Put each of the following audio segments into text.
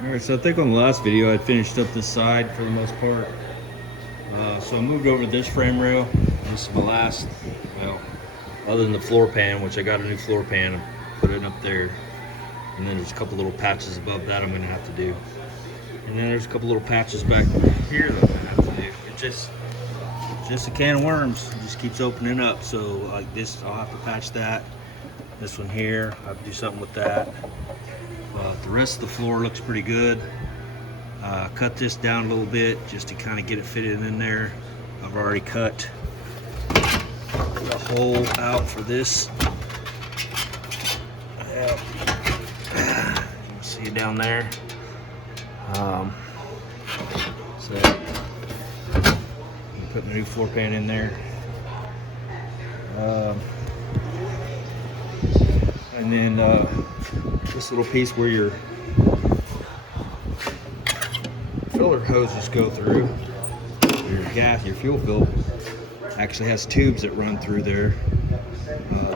Alright, so I think on the last video I finished up this side for the most part. So I moved over this frame rail. This is my last, well, other than the floor pan, which I got a new floor pan, I put it up there. And then there's a couple little patches above that I'm going to have to do. And then there's a couple little patches back here that I'm going to have to do. It's just a can of worms. It just keeps opening up. So like this, I'll have to patch that. This one here, I'll have to do something with that. The rest of the floor looks pretty good. Cut this down a little bit just to kind of get it fitted in there. I've already cut the hole out for this. Yep. You can see it down there. So I'm putting the new floor pan in there. And then this little piece where your filler hoses go through, your fuel fill, actually has tubes that run through there.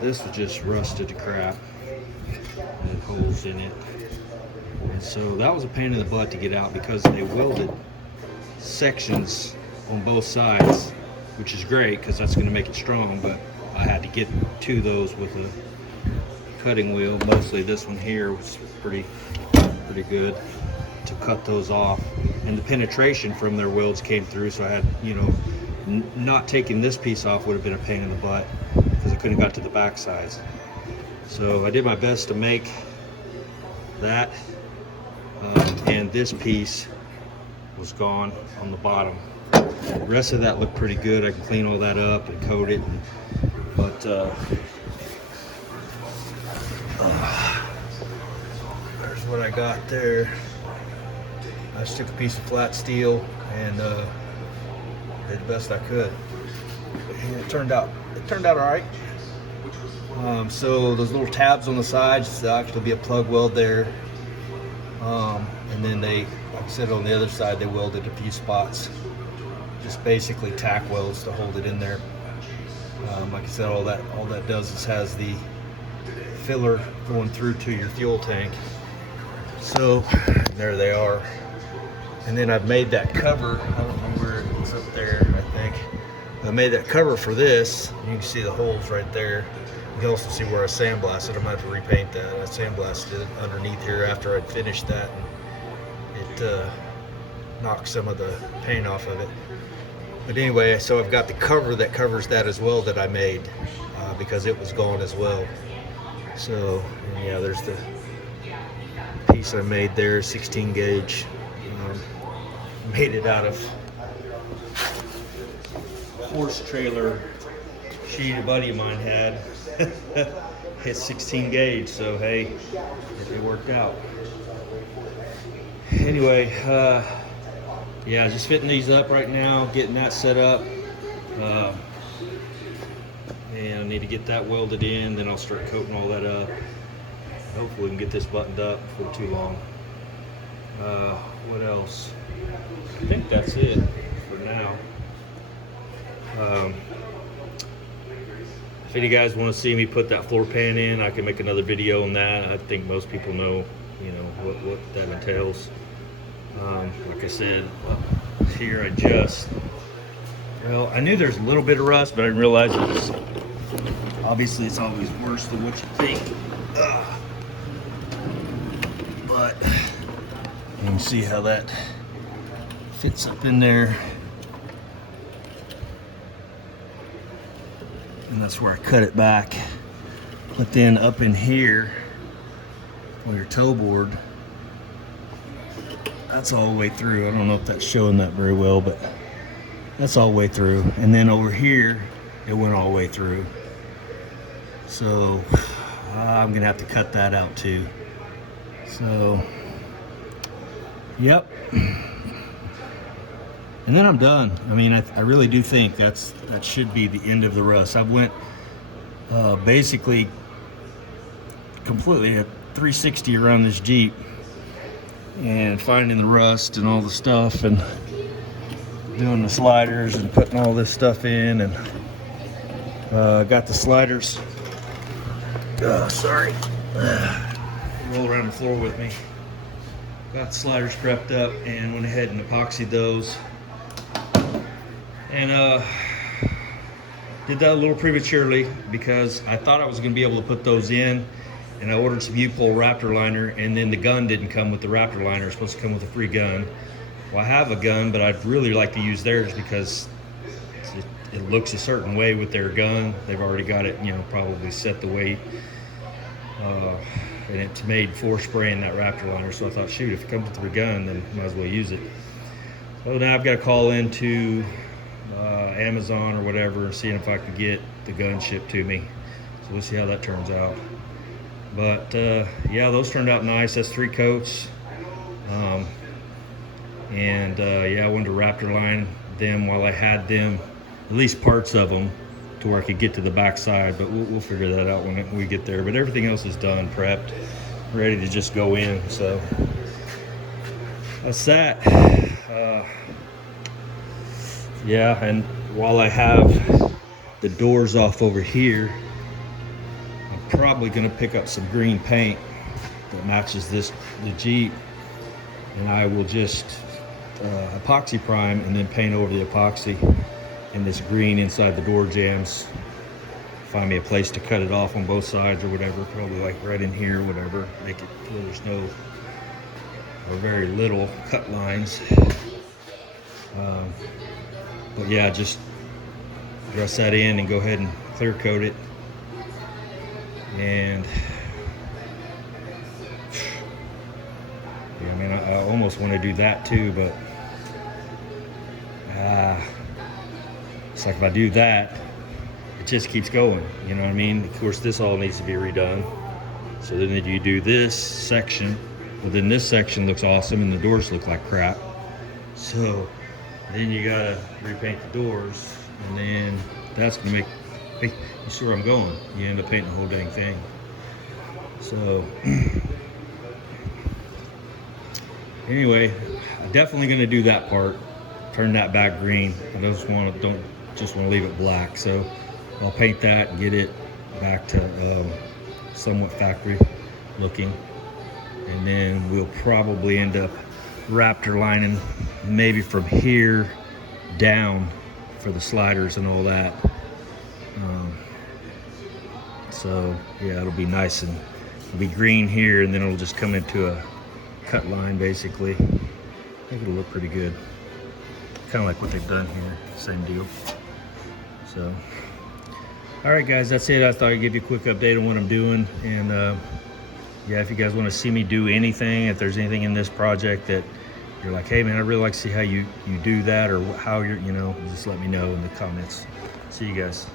This was just rusted to crap. It had holes in it. And so that was a pain in the butt to get out because they welded sections on both sides, which is great because that's going to make it strong, but I had to get to those with a cutting wheel. Mostly this one here was pretty good to cut those off, and the penetration from their welds came through, so I had, you know, not taking this piece off would have been a pain in the butt because I couldn't got to the back sides. So I did my best to make that, and this piece was gone on the bottom. The rest of that looked pretty good. I can clean all that up and coat it, but there's what I got there. I just took a piece of flat steel and did the best I could, and it turned out all right. So those little tabs on the sides, there'll actually be a plug weld there, and then they, like I said, on the other side they welded a few spots, just basically tack welds to hold it in there. Like I said, all that does is has the filler going through to your fuel tank. So there they are. And then I've made that cover. I don't know where it's up there. I think I made that cover for this. You can see the holes right there. You can also see where I sandblasted. I'm gonna have to repaint that. I sandblasted it underneath here after I'd finished that, and it knocked some of the paint off of it. But anyway, so I've got the cover that covers that as well that I made because it was gone as well. So yeah, there's the piece I made there, 16 gauge. Made it out of horse trailer sheet a buddy of mine had. Hit 16 gauge, so hey, it worked out. Anyway, yeah, just fitting these up right now, getting that set up. And I need to get that welded in, then I'll start coating all that up. Hopefully we can get this buttoned up before too long. What else? I think that's it for now. If any guys want to see me put that floor pan in, I can make another video on that. I think most people know, you know, what that entails. Like I said, here I knew there's a little bit of rust, but I didn't realize it was, obviously it's always worse than what you think. But you can see how that fits up in there. And that's where I cut it back. But then up in here on your toe board, that's all the way through. I don't know if that's showing that very well, but that's all the way through. And then over here, it went all the way through. So I'm gonna have to cut that out too. So, yep. And then I'm done. I mean, I really do think that should be the end of the rust. I went basically completely at 360 around this Jeep and finding the rust and all the stuff and doing the sliders and putting all this stuff in, and got the sliders. Sorry. Roll around the floor with me. got the sliders prepped up and went ahead and epoxied those. And did that a little prematurely because I thought I was gonna be able to put those in, and I ordered some U-Pole Raptor liner, and then the gun didn't come with the Raptor liner. It's supposed to come with a free gun. Well, I have a gun, but I'd really like to use theirs because it looks a certain way with their gun. They've already got it, you know, probably set the weight. And it's made for spraying that Raptor liner. So I thought, shoot, if it comes with a free gun, then might as well use it. So now I've got to call into Amazon or whatever and seeing if I can get the gun shipped to me. So we'll see how that turns out. But yeah, those turned out nice. That's 3 coats. Yeah, I wanted to Raptor line them while I had them, at least parts of them, to where I could get to the back side, but we'll figure that out when we get there. But everything else is done, prepped, ready to just go in. So that's that. Yeah, and while I have the doors off over here, I'm probably gonna pick up some green paint that matches the Jeep, and I will just epoxy prime and then paint over the epoxy in this green inside the door jambs. Find me a place to cut it off on both sides or whatever, probably like right in here or whatever, make it where there's no or very little cut lines. But yeah, just dress that in and go ahead and clear coat it. And yeah, I mean, I almost want to do that too, but it's like if I do that, it just keeps going, you know what I mean? Of course, this all needs to be redone. So then you do this section, but then this section looks awesome and the doors look like crap. So then you gotta repaint the doors, and then that's gonna make, you see where I'm going? You end up painting the whole dang thing. So anyway, I'm definitely gonna do that part. Turn that back green. I don't just want to leave it black. So I'll paint that and get it back to somewhat factory looking, and then we'll probably end up Raptor lining maybe from here down for the sliders and all that. So yeah, it'll be nice, and it'll be green here, and then it'll just come into a cut line basically. I think it'll look pretty good. Kind of like what they've done here, same deal. So, all right guys, that's it. I thought I'd give you a quick update on what I'm doing. And yeah, if you guys want to see me do anything, if there's anything in this project that you're like, hey man, I'd really like to see how you do that, or how you're, you know, just let me know in the comments. See you guys.